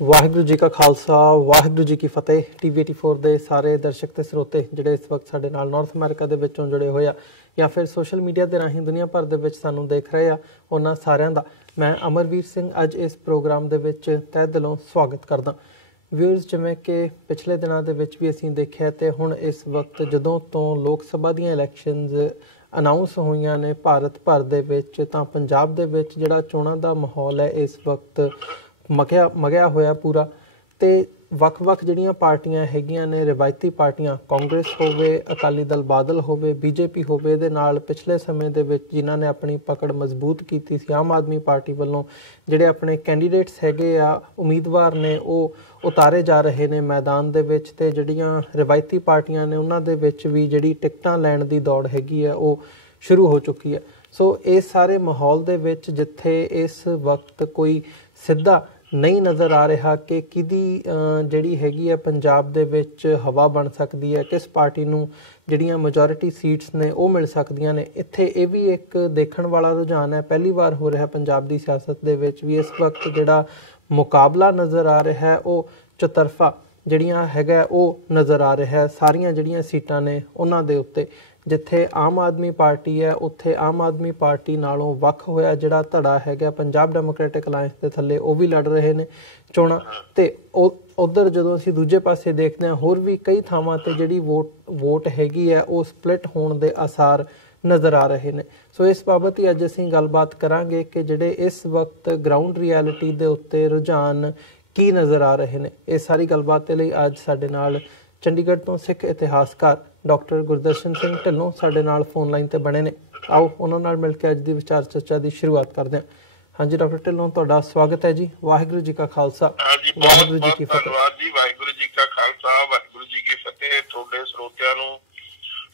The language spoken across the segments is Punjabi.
ਵਾਹਿਗੁਰੂ ਜੀ ਕਾ ਖਾਲਸਾ ਵਾਹਿਗੁਰੂ जी की फतेह। TV84 ਦੇ ਸਾਰੇ ਦਰਸ਼ਕ ਤੇ ਸਰੋਤੇ ਜਿਹੜੇ ਇਸ ਵਕਤ ਸਾਡੇ ਨਾਲ ਨਾਰਥ ਅਮਰੀਕਾ ਦੇ ਵਿੱਚੋਂ ਜੁੜੇ ਹੋਏ ਆ ਜਾਂ ਫਿਰ ਸੋਸ਼ਲ ਮੀਡੀਆ ਦੇ ਰਾਹੀਂ ਦੁਨੀਆ ਭਰ ਦੇ ਵਿੱਚ ਸਾਨੂੰ ਦੇਖ ਰਹੇ ਆ, ਉਹਨਾਂ ਸਾਰਿਆਂ ਦਾ ਮੈਂ ਅਮਰਵੀਰ ਸਿੰਘ ਅੱਜ ਇਸ ਪ੍ਰੋਗਰਾਮ ਦੇ ਵਿੱਚ ਤਹਿ ਦਿਲੋਂ ਸਵਾਗਤ ਕਰਦਾ। ਵਿਊਅਰਸ, ਜਿਵੇਂ ਕਿ ਪਿਛਲੇ ਦਿਨਾਂ ਦੇ ਵਿੱਚ ਵੀ ਅਸੀਂ ਦੇਖਿਆ ਤੇ ਹੁਣ ਇਸ ਵਕਤ ਜਦੋਂ ਤੋਂ ਲੋਕ ਸਭਾ ਦੀਆਂ ਇਲੈਕਸ਼ਨਸ ਅਨਾਉਂਸ ਹੋਈਆਂ ਨੇ ਭਾਰਤ ਭਰ ਦੇ ਵਿੱਚ, ਤਾਂ ਪੰਜਾਬ ਦੇ ਵਿੱਚ ਜਿਹੜਾ ਚੋਣਾਂ ਦਾ ਮਾਹੌਲ ਹੈ ਇਸ ਵਕਤ ਮਗਿਆ ਹੋਇਆ ਪੂਰਾ। ਤੇ ਵੱਖ-ਵੱਖ ਜਿਹੜੀਆਂ ਪਾਰਟੀਆਂ ਹੈਗੀਆਂ ਨੇ, ਰਿਵਾਇਤੀ ਪਾਰਟੀਆਂ, ਕਾਂਗਰਸ ਹੋਵੇ, ਅਕਾਲੀ ਦਲ ਬਾਦਲ ਹੋਵੇ, BJP ਹੋਵੇ, ਦੇ ਨਾਲ ਪਿਛਲੇ ਸਮੇਂ ਦੇ ਵਿੱਚ ਜਿਨ੍ਹਾਂ ਨੇ ਆਪਣੀ ਪਕੜ ਮਜ਼ਬੂਤ ਕੀਤੀ ਸੀ, ਆਮ ਆਦਮੀ ਪਾਰਟੀ ਵੱਲੋਂ ਜਿਹੜੇ ਆਪਣੇ ਕੈਂਡੀਡੇਟਸ ਹੈਗੇ ਆ, ਉਮੀਦਵਾਰ ਨੇ, ਉਹ ਉਤਾਰੇ ਜਾ ਰਹੇ ਨੇ ਮੈਦਾਨ ਦੇ ਵਿੱਚ। ਤੇ ਜਿਹੜੀਆਂ ਰਿਵਾਇਤੀ ਪਾਰਟੀਆਂ ਨੇ ਉਹਨਾਂ ਦੇ ਵਿੱਚ ਵੀ ਜਿਹੜੀ ਟਿਕਟਾਂ ਲੈਣ ਦੀ ਦੌੜ ਹੈਗੀ ਹੈ ਉਹ ਸ਼ੁਰੂ ਹੋ ਚੁੱਕੀ ਹੈ। ਸੋ ਇਸ ਸਾਰੇ ਮਾਹੌਲ ਦੇ ਵਿੱਚ ਜਿੱਥੇ ਇਸ ਵਕਤ ਕੋਈ ਸਿੱਧਾ ਨਹੀਂ ਨਜ਼ਰ ਆ ਰਿਹਾ ਕਿ ਕਿਹਦੀ ਜਿਹੜੀ ਹੈਗੀ ਹੈ ਪੰਜਾਬ ਦੇ ਵਿੱਚ ਹਵਾ ਬਣ ਸਕਦੀ ਹੈ, ਕਿਸ ਪਾਰਟੀ ਨੂੰ ਜਿਹੜੀਆਂ ਮੈਜੋਰਿਟੀ ਸੀਟਸ ਨੇ ਉਹ ਮਿਲ ਸਕਦੀਆਂ ਨੇ, ਇੱਥੇ ਇਹ ਵੀ ਇੱਕ ਦੇਖਣ ਵਾਲਾ ਰੁਝਾਨ ਹੈ। ਪਹਿਲੀ ਵਾਰ ਹੋ ਰਿਹਾ ਪੰਜਾਬ ਦੀ ਸਿਆਸਤ ਦੇ ਵਿੱਚ ਵੀ ਇਸ ਵਕਤ ਜਿਹੜਾ ਮੁਕਾਬਲਾ ਨਜ਼ਰ ਆ ਰਿਹਾ ਹੈ ਉਹ ਚੁਤਰਫਾ ਜਿਹੜੀਆਂ ਹੈਗਾ ਉਹ ਨਜ਼ਰ ਆ ਰਿਹਾ ਹੈ। ਸਾਰੀਆਂ ਜਿਹੜੀਆਂ ਸੀਟਾਂ ਨੇ ਉਹਨਾਂ ਦੇ ਉੱਤੇ ਜਿੱਥੇ ਆਮ ਆਦਮੀ ਪਾਰਟੀ ਹੈ ਉੱਥੇ ਆਮ ਆਦਮੀ ਪਾਰਟੀ ਨਾਲੋਂ ਵੱਖ ਹੋਇਆ ਜਿਹੜਾ ਧੜਾ ਹੈਗਾ ਪੰਜਾਬ ਡੈਮੋਕ੍ਰੈਟਿਕ ਅਲਾਇੰਸ ਦੇ ਥੱਲੇ ਉਹ ਵੀ ਲੜ ਰਹੇ ਨੇ ਚੋਣਾਂ। ਤੇ ਉਧਰ ਜਦੋਂ ਅਸੀਂ ਦੂਜੇ ਪਾਸੇ ਦੇਖਦੇ ਹਾਂ ਹੋਰ ਵੀ ਕਈ ਥਾਵਾਂ ਤੇ ਜਿਹੜੀ ਵੋਟ ਹੈਗੀ ਹੈ ਉਹ ਸਪਲਿਟ ਹੋਣ ਦੇ ਆਸਾਰ ਨਜ਼ਰ ਆ ਰਹੇ ਨੇ। ਸੋ ਇਸ ਬਾਬਤ ਹੀ ਅੱਜ ਅਸੀਂ ਗੱਲਬਾਤ ਕਰਾਂਗੇ ਕਿ ਜਿਹੜੇ ਇਸ ਵਕਤ ਗਰਾਊਂਡ ਰਿਐਲਿਟੀ ਦੇ ਉੱਤੇ ਰੁਝਾਨ ਕੀ ਨਜ਼ਰ ਆ ਰਹੇ ਨੇ। ਇਹ ਸਾਰੀ ਗੱਲਬਾਤ ਦੇ ਲਈ ਅੱਜ ਸਾਡੇ ਨਾਲ ਚੰਡੀਗੜ੍ਹ ਤੋਂ ਸਿੱਖ ਇਤਿਹਾਸਕਾਰ ਡਾਕਟਰ ਗੁਰਦਰਸ਼ਨ ਸਿੰਘ ਢਿੱਲੋਂ ਸਾਡੇ ਨਾਲ ਫੋਨ ਲਾਈਨ ਤੇ ਬਣੇ ਨੇ। ਆਓ ਉਹਨਾਂ ਨਾਲ ਮਿਲ ਕੇ ਅੱਜ ਦੀ ਵਿਚਾਰ ਚਰਚਾ ਦੀ ਸ਼ੁਰੂਆਤ ਕਰਦੇ ਹਾਂ। ਹਾਂਜੀ ਡਾਕਟਰ ਢਿੱਲੋਂ, ਤੁਹਾਡਾ ਸਵਾਗਤ ਹੈ ਜੀ। ਵਾਹਿਗੁਰੂ ਜੀ ਕਾ ਖਾਲਸਾ ਵਾਹਿਗੁਰੂ ਜੀ ਕੀ ਫਤਿਹ। ਵਾਹਿਗੁਰੂ ਜੀ ਕਾ ਖਾਲਸਾ ਵਾਹਿਗੁਰੂ ਜੀ ਕੀ ਫਤਿਹ। ਤੁਹਾਡੇ ਸਰੋਤਿਆਂ ਨੂੰ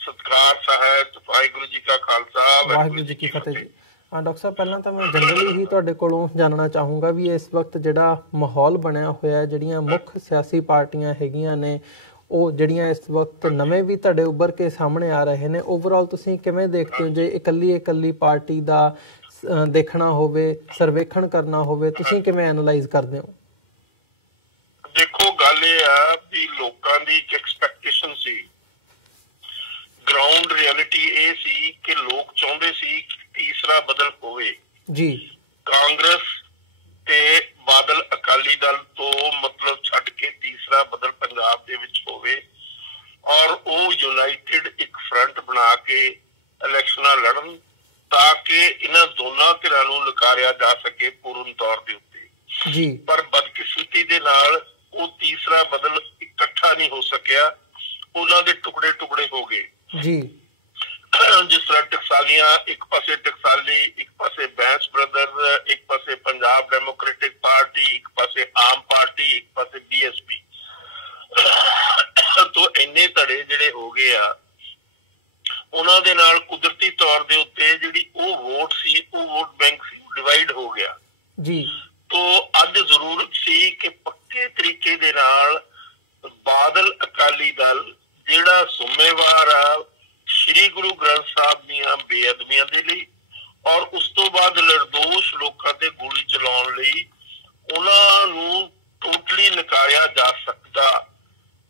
ਸਤਿਕਾਰ ਸਹਿਤ ਵਾਹਿਗੁਰੂ ਜੀ ਕਾ ਖਾਲਸਾ ਵਾਹਿਗੁਰੂ ਜੀ ਕੀ ਫਤਿਹ ਜੀ। ਡਾਕਟਰ ਸਾਹਿਬ, ਪਹਿਲਾਂ ਤਾਂ ਮੈਂ ਜਨਰਲੀ ਹੀ ਤੁਹਾਡੇ ਕੋਲੋਂ ਜਾਣਨਾ ਚਾਹੂੰਗਾ ਵੀ ਇਸ ਵਕਤ ਜਿਹੜਾ ਮਾਹੌਲ ਬਣਿਆ ਹੋਇਆ, ਜਿਹੜੀਆਂ ਮੁੱਖ ਸਿਆਸੀ ਪਾਰਟੀਆਂ ਹੈਗੀਆਂ ਨੇ ਉਹ ਜਿਹੜੀਆਂ ਇਸ ਵਕਤ ਨਵੇਂ ਵੀ ਤੁਹਾਡੇ ਉੱਭਰ ਕੇ ਸਾਹਮਣੇ ਆ ਰਹੇ ਨੇ, ਓਵਰਆਲ ਤੁਸੀਂ ਕਿਵੇਂ ਦੇਖਦੇ ਹੋ? ਜੇ ਇਕੱਲੀ ਪਾਰਟੀ ਦਾ ਦੇਖਣਾ ਹੋਵੇ, ਸਰਵੇਖਣ ਕਰਨਾ ਹੋਵੇ, ਤੁਸੀਂ ਕਿਵੇਂ ਐਨਾਲਾਈਜ਼ ਕਰਦੇ ਹੋ? ਦੇਖੋ, ਗੱਲ ਇਹ ਆ ਵੀ ਲੋਕਾਂ ਦੀ ਇੱਕ ਐਕਸਪੈਕਟੇਸ਼ਨ ਸੀ, ਗਰਾਊਂਡ ਰਿਐਲਿਟੀ ਇਹ ਸੀ ਕਿ ਲੋਕ ਚਾਹੁੰਦੇ ਸੀ ਕਿ ਤੀਸਰਾ ਬਦਲ ਹੋਵੇ ਜੀ। ਕਾਂਗਰਸ ਤੇ ਬਾਦਲ ਅਕਾਲੀ ਦਲ ਤੋਂ ਮਤਲਬ ਛੱਡ ਕੇ ਤੀਸਰਾ ਬਦਲ ਪੰਜਾਬ ਦੇ ਵਿੱਚ ਹੋਵੇ ਔਰ ਉਹ ਯੂਨਾਈਟਿਡ ਇੱਕ ਫਰੰਟ ਬਣਾ ਕੇ ਇਲੈਕਸ਼ਨਾਂ ਲੜਨ ਤਾਂ ਕਿ ਇਹਨਾਂ ਦੋਨਾਂ ਧਿਰਾਂ ਨੂੰ ਨਕਾਰਿਆ ਜਾ ਸਕੇ ਪੂਰਨ ਤੌਰ ਦੇ ਉੱਤੇ ਜੀ। ਪਰ ਬਦਕਿਸਮਤੀ ਦੇ ਨਾਲ ਉਹ ਤੀਸਰਾ ਬਦਲ ਇਕੱਠਾ ਨਹੀਂ ਹੋ ਸਕਿਆ, ਉਹਨਾਂ ਦੇ ਟੁਕੜੇ ਟੁਕੜੇ ਹੋ ਗਏ ਜੀ। ਜਿਸ ਤਰ੍ਹਾਂ ਟਕਸਾਲੀਆਂ, ਇੱਕ ਪਾਸੇ ਟਕਸਾਲੀ, ਇੱਕ ਪਾਸੇ ਬੈਂਸ ਬ੍ਰਦਰਜ਼, ਇੱਕ ਪਾਸੇ ਪੰਜਾਬ ਡੈਮੋਕ੍ਰੈਟਿਕ ਪਾਰਟੀ, ਇੱਕ ਪਾਸੇ ਆਮ ਪਾਰਟੀ, ਇੱਕ ਪਾਸੇ BSP। ਤੋਂ ਇੰਨੇ ਧੜੇ ਜਿਹੜੇ ਹੋ ਗਏ ਆ ਉਹਨਾਂ ਦੇ ਨਾਲ ਕੁਦਰਤੀ ਤੌਰ ਦੇ ਉੱਤੇ ਜਿਹੜੀ ਉਹ ਵੋਟ ਸੀ, ਉਹ ਵੋਟ ਬੈਂਕ ਸੀ, ਡਿਵਾਈਡ ਹੋ ਗਿਆ ਜੀ। ਤੋਂ ਅੱਜ ਜ਼ਰੂਰਤ ਸੀ ਕਿ ਪੱਕੇ ਤਰੀਕੇ ਦੇ ਨਾਲ ਬਾਦਲ ਅਕਾਲੀ ਦਲ ਜਿਹੜਾ ਜ਼ਿੰਮੇਵਾਰ ਆ ਸ਼੍ਰੀ ਗੁਰੂ ਗ੍ਰੰਥ ਸਾਹਿਬ ਦੀਆਂ ਬੇਅਦਬੀਆਂ ਦੇ ਲਈ ਔਰ ਉਸ ਤੋਂ ਬਾਅਦ ਨਿਰਦੋਸ਼ ਲੋਕਾਂ ਤੇ ਗੋਲੀ ਚਲਾਉਣ ਲਈ, ਉਹਨਾਂ ਨੂੰ ਟੋਟਲੀ ਨਕਾਰਿਆ ਜਾ ਸਕਦਾ।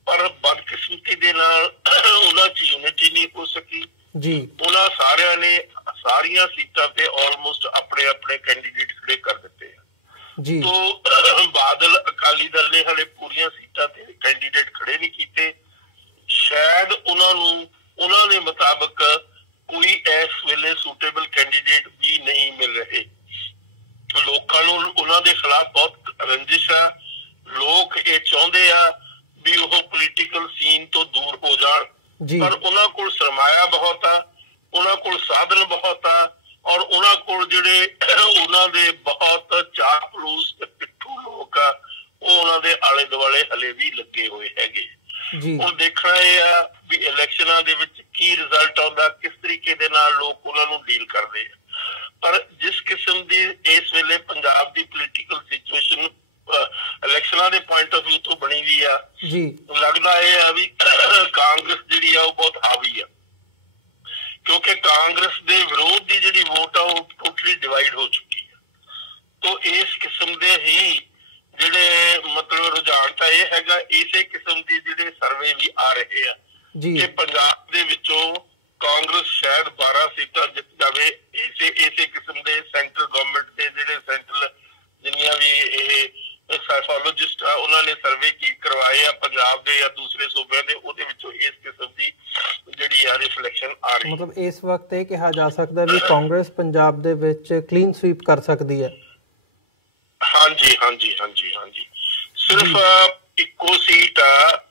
ਪਰ ਬਦਕਿਸਮਤੀ ਦੇ ਨਾਲ ਉਹਨਾਂ 'ਚ ਯੂਨਿਟੀ ਨਹੀਂ ਹੋ ਸਕੀ ਜੀ। ਉਹਨਾਂ ਸਾਰਿਆਂ ਨੇ ਸਾਰੀਆਂ ਸੀਟਾਂ ਤੇ ਆਲਮੋਸਟ ਆਪਣੇ ਆਪਣੇ ਕੈਂਡੀਡੇਟ ਖੜੇ ਕਰ ਦਿੱਤੇ ਜੀ। ਤੋਂ ਬਾਦਲ ਅਕਾਲੀ ਦਲ ਨੇ ਹਲੇ ਪੂਰੀਆਂ ਸੀਟਾਂ ਤੇ ਕੈਂਡੀਡੇਟ ਖੜੇ ਨਹੀਂ ਕੀਤੇ। ਸ਼ਾਇਦ ਉਹਨਾਂ ਦੇ ਮੁਤਾਬਕ ਕੋਈ ਇਸ ਵੇਲੇ ਸੂਟੇਬਲ ਕੈਂਡੀਡੇਟ ਵੀ ਨਹੀਂ ਮਿਲ ਰਹੇ। ਲੋਕਾਂ ਨੂੰ ਉਹਨਾਂ ਦੇ ਖਿਲਾਫ ਬਹੁਤ ਰੰਜਿਸ਼ ਆ। ਲੋਕ ਇਹ ਚਾਹੁੰਦੇ ਆ ਵੀ ਉਹ ਪੋਲੀਟੀਕਲ ਸੀਨ ਤੋਂ ਦੂਰ ਹੋ ਜਾਣ, ਪਰ ਉਹਨਾਂ ਕੋਲ ਸਰਮਾਇਆ ਬਹੁਤ ਆ, ਉਹਨਾਂ ਕੋਲ ਸਾਧਨ ਬਹੁਤ ਆ ਔਰ ਉਹਨਾਂ ਕੋਲ ਜਿਹੜੇ ਉਹਨਾਂ ਦੇ ਬਹੁਤ ਚਾਪਲੂਸ ਤੇ ਪਿੱਠੂ ਲੋਕ ਆ ਉਹ ਉਹਨਾਂ ਦੇ ਆਲੇ ਦੁਆਲੇ ਹਲੇ ਵੀ ਲੱਗੇ ਹੋਏ ਹੈਗੇ। ਹੁਣ ਦੇਖਣਾ ਇਹ ਆ ਵੀ ਇਲੈਕਸ਼ਨਾਂ ਦੇ ਵਿੱਚ ਕੀ ਰਿਜ਼ਲਟ ਆਉਂਦਾ, ਕਿਸ ਤਰੀਕੇ ਦੇ ਨਾਲ ਲੋਕ ਉਹਨਾਂ ਨੂੰ ਡੀਲ ਕਰਦੇ ਆ। ਪਰ ਜਿਸ ਕਿਸਮ ਦੀ ਇਸ ਵੇਲੇ ਪੰਜਾਬ ਦੀ ਪੋਲੀਟੀਕਲ ਸਿਚੁਏਸ਼ਨ ਇਲੈਕਸ਼ਨਾਂ ਦੇ ਪੁਆਇੰਟ ਆਫ ਵਿਊ ਤੋਂ ਬਣੀ ਵੀ ਆ, ਲੱਗਦਾ ਇਹ ਆ ਵੀ ਕਾਂਗਰਸ ਜਿਹੜੀ ਆ ਉਹ ਬਹੁਤ ਹਾਵੀ ਆ, ਕਿਉਂਕਿ ਕਾਂਗਰਸ ਦੇ ਵਿਰੋਧ ਦੀ ਜਿਹੜੀ ਵੋਟ ਆ ਉਹ ਟੋਟਲੀ ਡਿਵਾਈਡ ਹੋ ਚੁੱਕੀ ਆ। ਤੋਂ ਇਸ ਕਿਸਮ ਦੇ ਹੀ ਜਿਹੜੇ ਮਤਲਬ ਰੁਝਾਨ ਤਾਂ ਇਹ ਹੈਗਾ, ਇਸੇ ਕਿਸਮ ਦੀ ਜਿਹੜੇ ਸਰਵੇ ਵੀ ਆ ਰਹੇ ਆ ਕਿ ਪੰਜਾਬ ਦੇ ਵਿੱਚੋਂ ਕਾਂਗਰਸ ਸ਼ਾਇਦ 12 ਸੀਟਾਂ ਜਿੱਤ ਜਾਵੇ। ਇਸੇ ਕਿਸਮ ਦੇ ਸੈਂਟਰਲ ਗਵਰਨਮੈਂਟ ਤੇ ਜਿਹੜੇ ਸੈਂਟਰਲ ਜਿੰਨੀਆਂ ਵੀ ਇਹ ਸਾਈਕੋਲੋਜਿਸਟ ਆ ਉਹਨਾਂ ਨੇ ਸਰਵੇ ਕਰਵਾਏ ਆ ਪੰਜਾਬ ਦੇ ਜਾਂ ਦੂਸਰੇ ਸੂਬਿਆਂ ਦੇ, ਉਹਦੇ ਵਿੱਚੋਂ ਇਸ ਕਿਸਮ ਦੀ ਜਿਹੜੀ ਆ ਰਿਫਲੈਕਸ਼ਨ ਆ ਰਹੀ। ਮਤਲਬ ਇਸ ਵਕਤ ਇਹ ਕਿਹਾ ਜਾ ਸਕਦਾ ਵੀ ਕਾਂਗਰਸ ਪੰਜਾਬ ਦੇ ਵਿੱਚ ਕਲੀਨ ਸਵੀਪ ਕਰ ਸਕਦੀ ਹੈ। ਹਾਂਜੀ ਹਾਂਜੀ ਹਾਂਜੀ ਹਾਂਜੀ, ਸਿਰਫ ਇੱਕੋ ਸੀਟ ਆ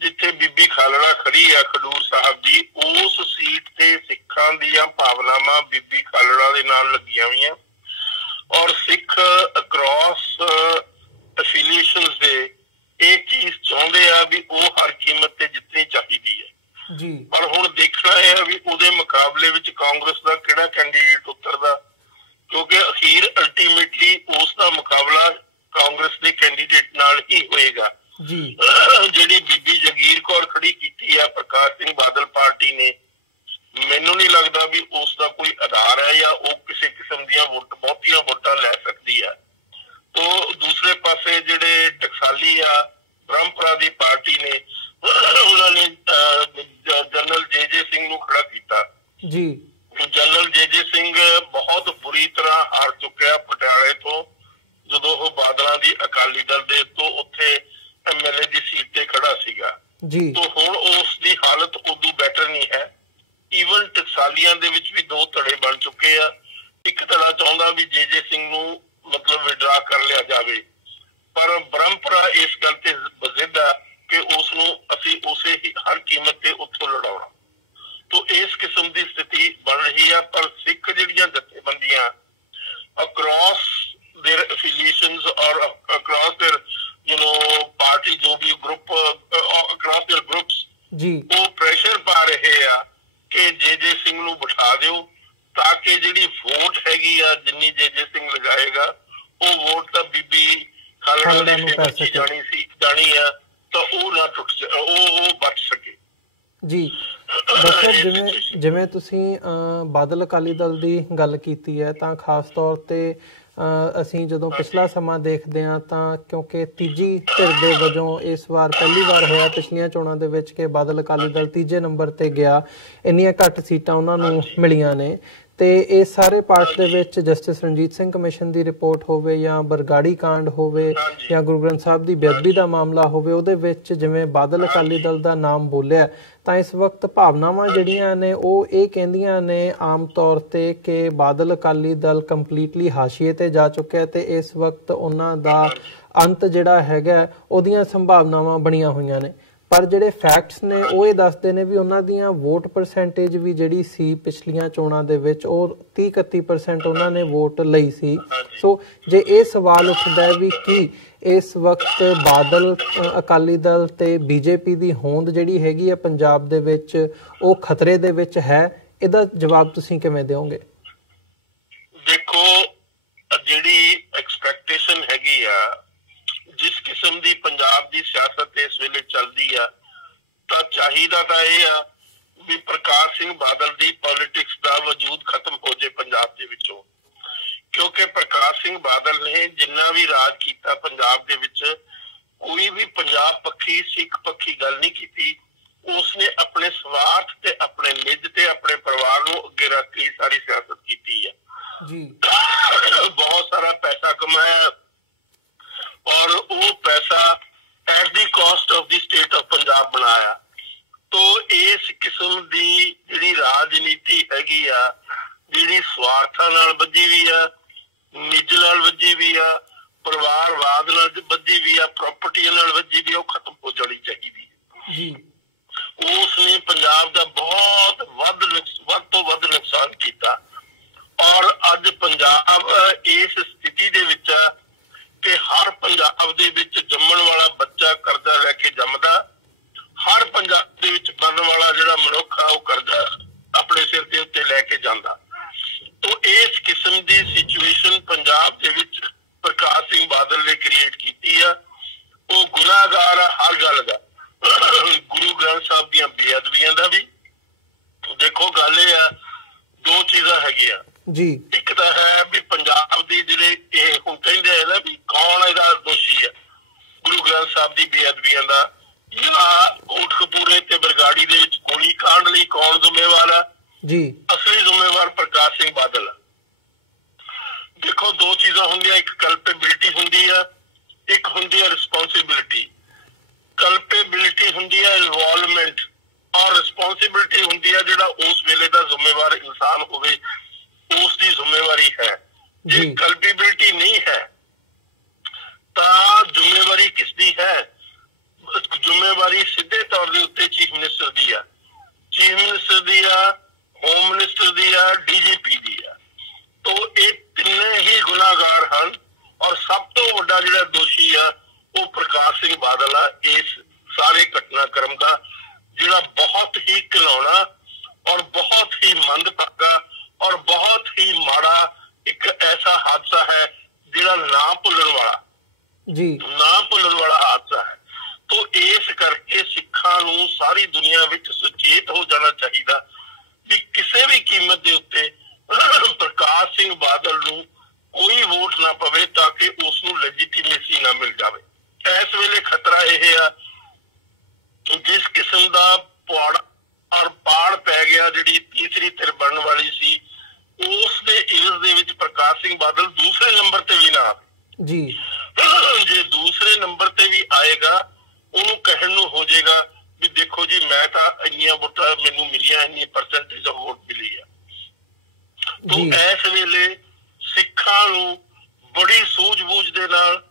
ਜਿੱਥੇ ਬੀਬੀ ਖਾਲੜਾ ਖੜੀ ਆ ਖਡੂਰ ਸਾਹਿਬ ਦੀ, ਉਸ ਸੀਟ ਤੇ ਸਿੱਖਾਂ ਦੀਆਂ ਭਾਵਨਾਵਾਂ ਬੀਬੀ ਖਾਲੜਾ ਦੇ ਨਾਲ ਲੱਗੀਆਂ ਹੋਈਆਂ ਔਰ ਸਿੱਖ ਅਕ੍ਰੋਸ ਐਫੀਲੀਏਸ਼ਨਸ ਦੇ ਇਹ ਚੀਜ਼ ਚਾਹੁੰਦੇ ਆ ਵੀ ਉਹ ਹਰ ਕੀਮਤ ਤੇ ਜਿੱਤਣੀ ਚਾਹੀਦੀ ਹੈ ਜੀ। ਪਰ ਹੁਣ ਦੇਖਣਾ ਹੈ ਵੀ ਉਹਦੇ ਮੁਕਾਬਲੇ ਵਿੱਚ ਕਾਂਗਰਸ ਦਾ ਕਿਹੜਾ ਕੈਂਡੀਡੇਟ ਉਤਰਦਾ, ਕਿਉਂਕਿ ਅਖੀਰ ਅਲਟੀਮੇਟਲੀ ਉਸ ਦਾ ਮੁਕਾਬਲਾ ਕਾਂਗਰਸ ਦੇ ਕੈਂਡੀਡੇਟ ਨਾਲ ਹੀ ਹੋਏਗਾ ਜੀ। ਜਿਹੜੀ ਬੀਬੀ ਜਗੀਰ ਕੌਰ ਖੜੀ ਕੀਤੀ ਹੈ ਪ੍ਰਕਾਸ਼ ਸਿੰਘ ਬਾਦਲ ਪਾਰਟੀ ਨੇ, ਮੈਨੂੰ ਨਹੀਂ ਲੱਗਦਾ ਵੀ ਉਸ ਦਾ ਕੋਈ ਆਧਾਰ ਹੈ ਜਾਂ ਉਹ ਕਿਸੇ ਕਿਸਮ ਦੀਆਂ ਬਹੁਤੀਆਂ ਵੋਟਾਂ ਲੈ ਸਕਦੀ ਹੈ। ਤੋਂ ਦੂਸਰੇ ਪਾਸੇ ਜਿਹੜੇ ਟਕਸਾਲੀ ਆ ਬ੍ਰਹਮਪੁਰਾ ਦੀ ਪਾਰਟੀ ਨੇ, ਉਹਨਾਂ ਨੇ ਜਨਰਲ ਜੇ ਸਿੰਘ ਨੂੰ ਖੜਾ ਕੀਤਾ ਜੀ। ਜਨਰਲ ਜੇ ਸਿੰਘ ਬਹੁਤ ਬੁਰੀ ਤਰ੍ਹਾਂ ਹਾਰ ਚੁੱਕਿਆ ਪਟਿਆਲੇ ਤੋਂ, ਜਦੋਂ ਉਹ ਬਾਦਲਾਂ ਦੀ ਅਕਾਲੀ ਦਲ ਦੇ ਤੋਂ ਉੱਥੇ MLA ਦੀ ਸੀਟ ਤੇ ਖੜਾ ਸੀਗਾ ਜੀ। ਤੋਂ ਹੁਣ ਉਸ ਦੀ ਹਾਲਤ ਉਦੋਂ ਬੈਟਰ ਨਹੀਂ ਹੈ। ਈਵਨ ਟਕਸਾਲੀਆਂ ਦੇ ਵਿੱਚ ਵੀ ਦੋ ਧੜੇ ਬਣ ਚੁੱਕੇ ਆ। ਇੱਕ ਧੜਾ ਚਾਹੁੰਦਾ ਵੀ ਜੇ ਸਿੰਘ ਨੂੰ ਮਤਲਬ ਵਿਡਰਾ ਕਰ ਲਿਆ ਜਾਵੇ, ਪਰ ਬ੍ਰਹਮਪੁਰਾ ਇਸ ਗੱਲ ਤੇ ਜ਼ਿੱਦ ਆ ਕਿ ਉਸ ਨੂੰ ਅਸੀਂ ਉਸੇ ਹੀ ਹਰ ਕੀਮਤ ਤੇ ਉੱਥੋਂ ਲੜਾਉਣਾ। ਤੋਂ ਇਸ ਕਿਸਮ ਦੀ ਸਥਿਤੀ ਬਣ ਰਹੀ ਆ। ਪਰ ਸਿੱਖ ਜਿਹੜੀਆਂ ਜਥੇਬੰਦੀਆਂ ਅਕ੍ਰੋਸ देयर affiliations और across their पार्टी जो भी ग्रुप across their groups जी वो प्रेशर पा रहे आ कि जे सिंह ਨੂੰ ਬਿਠਾ ਦਿਓ ਤਾਂ ਕਿ ਜਿਹੜੀ ਵੋਟ ਹੈਗੀ ਆ ਜਿੰਨੀ ਜੇ ਸਿੰਘ ਲਗਾਏਗਾ ਉਹ ਵੋਟ ਤਾਂ ਬੀਬੀ ਖਾਲੜਾ ਦੇ ਫੇਵਰ ਜਾਣੀ ਆ ਤਾਂ ਉਹ ਨਾ ਟੁੱਟ ਉਹ ਬਚ ਸਕੇ ਜੀ। ਦੱਸੋ ਜਿਵੇਂ ਤੁਸੀਂ ਬਾਦਲ ਅਕਾਲੀ ਦਲ ਦੀ ਗੱਲ ਕੀਤੀ ਹੈ ਤਾਂ ਖਾਸ ਤੌਰ ਤੇ ਅਸੀਂ ਜਦੋਂ ਪਿਛਲਾ ਸਮਾਂ ਦੇਖਦੇ ਹਾਂ ਤਾਂ ਕਿਉਂਕਿ ਤੀਜੀ ਧਿਰ ਦੇ ਵਜੋਂ ਇਸ ਵਾਰ ਪਹਿਲੀ ਵਾਰ ਹੋਇਆ ਪਿਛਲੀਆਂ ਚੋਣਾਂ ਦੇ ਵਿੱਚ ਕਿ ਬਾਦਲ ਅਕਾਲੀ ਦਲ ਤੀਜੇ ਨੰਬਰ ਤੇ ਗਿਆ, ਇੰਨੀਆਂ ਘੱਟ ਸੀਟਾਂ ਉਹਨਾਂ ਨੂੰ ਮਿਲੀਆਂ ਨੇ। ਤੇ ਇਸ ਸਾਰੇ ਪਾਰਟ ਦੇ ਵਿੱਚ ਜਸਟਿਸ ਰਣਜੀਤ ਸਿੰਘ ਕਮਿਸ਼ਨ ਦੀ ਰਿਪੋਰਟ ਹੋਵੇ ਜਾਂ ਬਰਗਾੜੀ ਕਾਂਡ ਹੋਵੇ ਜਾਂ ਗੁਰੂ ਗ੍ਰੰਥ ਸਾਹਿਬ ਦੀ ਬੇਅਦਬੀ ਦਾ ਮਾਮਲਾ ਹੋਵੇ, ਉਹਦੇ ਵਿੱਚ ਜਿਵੇਂ ਬਾਦਲ ਅਕਾਲੀ ਦਲ ਦਾ ਨਾਮ ਬੋਲਿਆ ਤਾਂ ਇਸ ਵਕਤ ਭਾਵਨਾਵਾਂ ਜਿਹੜੀਆਂ ਨੇ ਉਹ ਇਹ ਕਹਿੰਦੀਆਂ ਨੇ ਆਮ ਤੌਰ ਤੇ ਕਿ ਬਾਦਲ ਅਕਾਲੀ ਦਲ ਕੰਪਲੀਟਲੀ ਹਾਸ਼ੀਏ ਤੇ ਜਾ ਚੁੱਕਿਆ ਤੇ ਇਸ ਵਕਤ ਉਹਨਾਂ ਦਾ ਅੰਤ ਜਿਹੜਾ ਹੈਗਾ ਉਹਦੀਆਂ ਸੰਭਾਵਨਾਵਾਂ ਬਣੀਆਂ ਹੋਈਆਂ ਨੇ। ਪਰ ਜਿਹੜੇ ਫੈਕਟਸ ਨੇ ਉਹ ਇਹ ਦੱਸਦੇ ਨੇ ਵੀ ਉਹਨਾਂ ਦੀਆਂ ਵੋਟ ਪਰਸੈਂਟੇਜ ਵੀ ਜਿਹੜੀ ਸੀ ਪਿਛਲੀਆਂ ਚੋਣਾਂ ਦੇ ਵਿੱਚ ਉਹ 30-31% ਉਹਨਾਂ ਨੇ ਵੋਟ ਲਈ ਸੀ। ਸੋ ਜੇ ਇਹ ਸਵਾਲ ਉੱਠਦਾ ਹੈ ਵੀ ਕੀ ਇਸ ਵਕਤ ਬਾਦਲ ਅਕਾਲੀ ਦਲ ਤੇ ਬੀਜੇਪੀ ਦੀ ਹੋਂਦ ਜਿਹੜੀ ਹੈਗੀ ਹੈ ਪੰਜਾਬ ਦੇ ਵਿੱਚ ਉਹ ਖਤਰੇ ਦੇ ਵਿੱਚ ਹੈ, ਇਹਦਾ ਜਵਾਬ ਤੁਸੀਂ ਕਿਵੇਂ ਦਿਓਗੇ? ਦੇਖੋ ਜਿਹੜੀ ਐਕਸਪੈਕਟੇਸ਼ਨ ਹੈਗੀ ਆ ਜਿਸ ਕਿਸਮ ਦੀ ਪੰਜਾਬ ਦੀ ਸਿਆਸਤ ਇਸ ਵੇਲੇ ਚੱਲਦੀ ਆ ਤਾਂ ਚਾਹੀਦਾ ਤਾਂ ਇਹ ਆ ਵੀ ਪ੍ਰਕਾਸ਼ ਸਿੰਘ ਬਾਦਲ ਦੀ ਪੋਲਿਟਿਕਸ ਦਾ ਵਜੂਦ ਖਤਮ ਹੋ ਜੇ ਪੰਜਾਬ ਦੇ ਵਿੱਚੋਂ, ਕਿਉਂਕਿ ਪ੍ਰਕਾਸ਼ ਸਿੰਘ ਬਾਦਲ ਨੇ ਜਿੰਨਾ ਵੀ ਰਾਜ ਕੀਤਾ ਪੰਜਾਬ ਦੇ ਵਿੱਚ ਕੋਈ ਵੀ ਪੰਜਾਬ ਪੱਖੀ ਸਿੱਖ ਪੱਖੀ ਗੱਲ ਨਹੀਂ ਕੀਤੀ। ਉਸਨੇ ਆਪਣੇ ਸਵਾਰਥ ਤੇ ਆਪਣੇ ਨਿੱਜ ਤੇ ਆਪਣੇ ਪਰਿਵਾਰ ਨੂੰ ਅੱਗੇ ਰੱਖ ਕੇ ਸਾਰੀ ਸਿਆਸਤ ਕੀਤੀ ਹੈ ਜੀ। ਬਹੁਤ ਸਾਰਾ ਪੈਸਾ ਕਮਾਇਆ और वो पैसा at the cost of the state of Punjab बनाया। तो इस किस्म दी जिहड़ी राजनीति हैगी आ जिहड़ी स्वार्थां नाल बधी हुई आ, निज नाल बधी हुई आ, परिवारवाद नाल बधी हुई आ, प्रॉपर्टी नाल बधी हुई आ, खत्म हो जानी चाहिए जी। उसने पंजाब दा बहुत वध तो वध नुकसान किया और अज पंजाब इस स्थिति दे विच कि हर पंजाब दे विच जम्मण वाला बच्चा कर्जा लैके जमदा, हर पंजाब दे विच बनन वाला जिहड़ा मनुख आ वो कर्जा अपने सिर दे उत्ते लैके जांदा। तो इस किस्म दी सिचुएशन पंजाब दे विच प्रकाश सिंह बादल ने क्रिएट कीती है। वो गुनाहगार है हर गल दा, गुरु ग्रंथ साहब दीयां बेअदबियां दा भी। देखो गल ये आ दो चीज़ां हैगियां जी। एक तो है भी पंजाब दी जिहड़े हुण कहिंदे आ ना भी कौन इहदा दोषी है, ਗ੍ਰੰਥ ਸਾਹਿਬ ਦੀ ਬੇਅਦਬੀਆਂ ਦਾ ਜਾਂ ਕੋਟਕਪੂਰੇ ਤੇ ਬਰਗਾੜੀ ਦੇ ਵਿੱਚ ਗੋਲੀ ਕਾਂਡ ਲਈ ਕੌਣ ਜ਼ਿੰਮੇਵਾਰ ਆ ਜੀ? ਅਸਲੀ ਜ਼ਿੰਮੇਵਾਰ ਪ੍ਰਕਾਸ਼ ਸਿੰਘ ਬਾਦਲ। ਦੇਖੋ ਦੋ ਚੀਜ਼ਾਂ ਹੁੰਦੀਆਂ, ਇੱਕ ਕਲਪੇਬਿਲਿਟੀ ਹੁੰਦੀ ਆ, ਇੱਕ ਹੁੰਦੀ ਆ ਰਿਸਪੌਂਸਿਬਿਲਿਟੀ। ਕਲਪੇਬਿਲਿਟੀ ਹੁੰਦੀ ਆ ਇਨਵੋਲਵਮੈਂਟ ਔਰ ਰਿਸਪੌਂਸਿਬਿਲਿਟੀ ਹੁੰਦੀ ਆ ਜਿਹੜਾ ਉਸ ਵੇਲੇ ਦਾ ਜ਼ਿੰਮੇਵਾਰ ਇਨਸਾਨ ਹੋਵੇ ਉਸ ਦੀ ਜ਼ਿੰਮੇਵਾਰੀ ਹੈ। ਜੇ ਕਲਪੇਬਿਲਿਟੀ ਨਹੀਂ ਹੈ ਤਾਂ ਜ਼ਿੰਮੇਵਾਰੀ ਕਿਸ ਦੀ ਹੈ? ਜ਼ਿੰਮੇਵਾਰੀ ਸਿੱਧੇ ਤੌਰ ਦੇ ਉੱਤੇ ਚੀਫ ਮਿਨਿਸਟਰ ਦੀ ਆ, ਚੀਫ ਮਿਨਿਸਟਰ ਦੀ ਆ, ਹੋਮ ਮਿਨਿਸਟਰ ਦੀ ਆ, ਡੀਜੀਪੀ ਦੀ ਆ। ਤੋ ਇਹ ਤਿੰਨੇ ਹੀ ਗੁਨਾਹਗਾਰ ਹਨ ਔਰ ਸਭ ਤੋਂ ਵੱਡਾ ਜਿਹੜਾ ਦੋਸ਼ੀ ਆ ਉਹ ਪ੍ਰਕਾਸ਼ ਸਿੰਘ ਬਾਦਲ ਆ ਇਸ ਸਾਰੇ ਘਟਨਾਕ੍ਰਮ ਦਾ, ਜਿਹੜਾ ਬਹੁਤ ਹੀ ਘਿਨਾਉਣਾ ਔਰ ਬਹੁਤ ਹੀ ਮੰਦਭਾਗਾ ਔਰ ਬਹੁਤ ਹੀ ਮਾੜਾ ਇੱਕ ਐਸਾ ਹਾਦਸਾ ਹੈ ਜਿਹੜਾ ਨਾ ਭੁੱਲਣ ਵਾਲਾ ਹਾਦਸਾ ਹੈ। ਤੋ ਇਸ ਕਰਕੇ ਸਿੱਖਾਂ ਨੂੰ ਸਾਰੀ ਦੁਨੀਆ ਵਿੱਚ ਸੁਚੇਤ ਹੋ ਜਾਣਾ ਚਾਹੀਦਾ ਵੀ ਕਿਸੇ ਵੀ ਕੀਮਤ ਦੇ ਉੱਤੇ ਪ੍ਰਕਾਸ਼ ਸਿੰਘ ਬਾਦਲ ਨੂੰ ਕੋਈ ਵੋਟ ਨਾ ਪਵੇ ਤਾਂ ਕਿ ਉਸ ਨੂੰ ਲੈਜੀਟੀਮੇਸੀ ਨਾ ਮਿਲ ਜਾਵੇ। ਇਸ ਵੇਲੇ ਖਤਰਾ ਇਹ ਆ ਜਿਸ ਕਿਸਮ ਦਾ ਪਾੜ ਪੈ ਗਿਆ, ਜਿਹੜੀ ਤੀਸਰੀ ਧਿਰ ਬਣਨ ਵਾਲੀ ਸੀ, ਉਸ ਦੇ ਇਵਜ਼ ਦੇ ਵਿੱਚ ਪ੍ਰਕਾਸ਼ ਸਿੰਘ ਬਾਦਲ ਦੂਸਰੇ ਨੰਬਰ ਤੇ ਵੀ ਨਾ ਜੀ, ਜੇ ਦੂਸਰੇ ਨੰਬਰ ਤੇ ਵੀ ਆਏਗਾ ਉਹਨੂੰ ਕਹਿਣ ਨੂੰ ਹੋ ਜਾਏਗਾ ਵੀ ਦੇਖੋ ਜੀ ਮੈਂ ਤਾਂ ਇੰਨੀਆਂ ਵੋਟਾਂ ਮੈਨੂੰ ਮਿਲੀਆਂ, ਇੰਨੀ ਪਰਸੈਂਟੇਜ ਵੋਟ ਮਿਲੀ ਆ। ਤੋ ਇਸ ਵੇਲੇ ਸਿੱਖਾਂ ਨੂੰ ਬੜੀ ਸੂਝ-ਬੂਝ ਦੇ ਨਾਲ,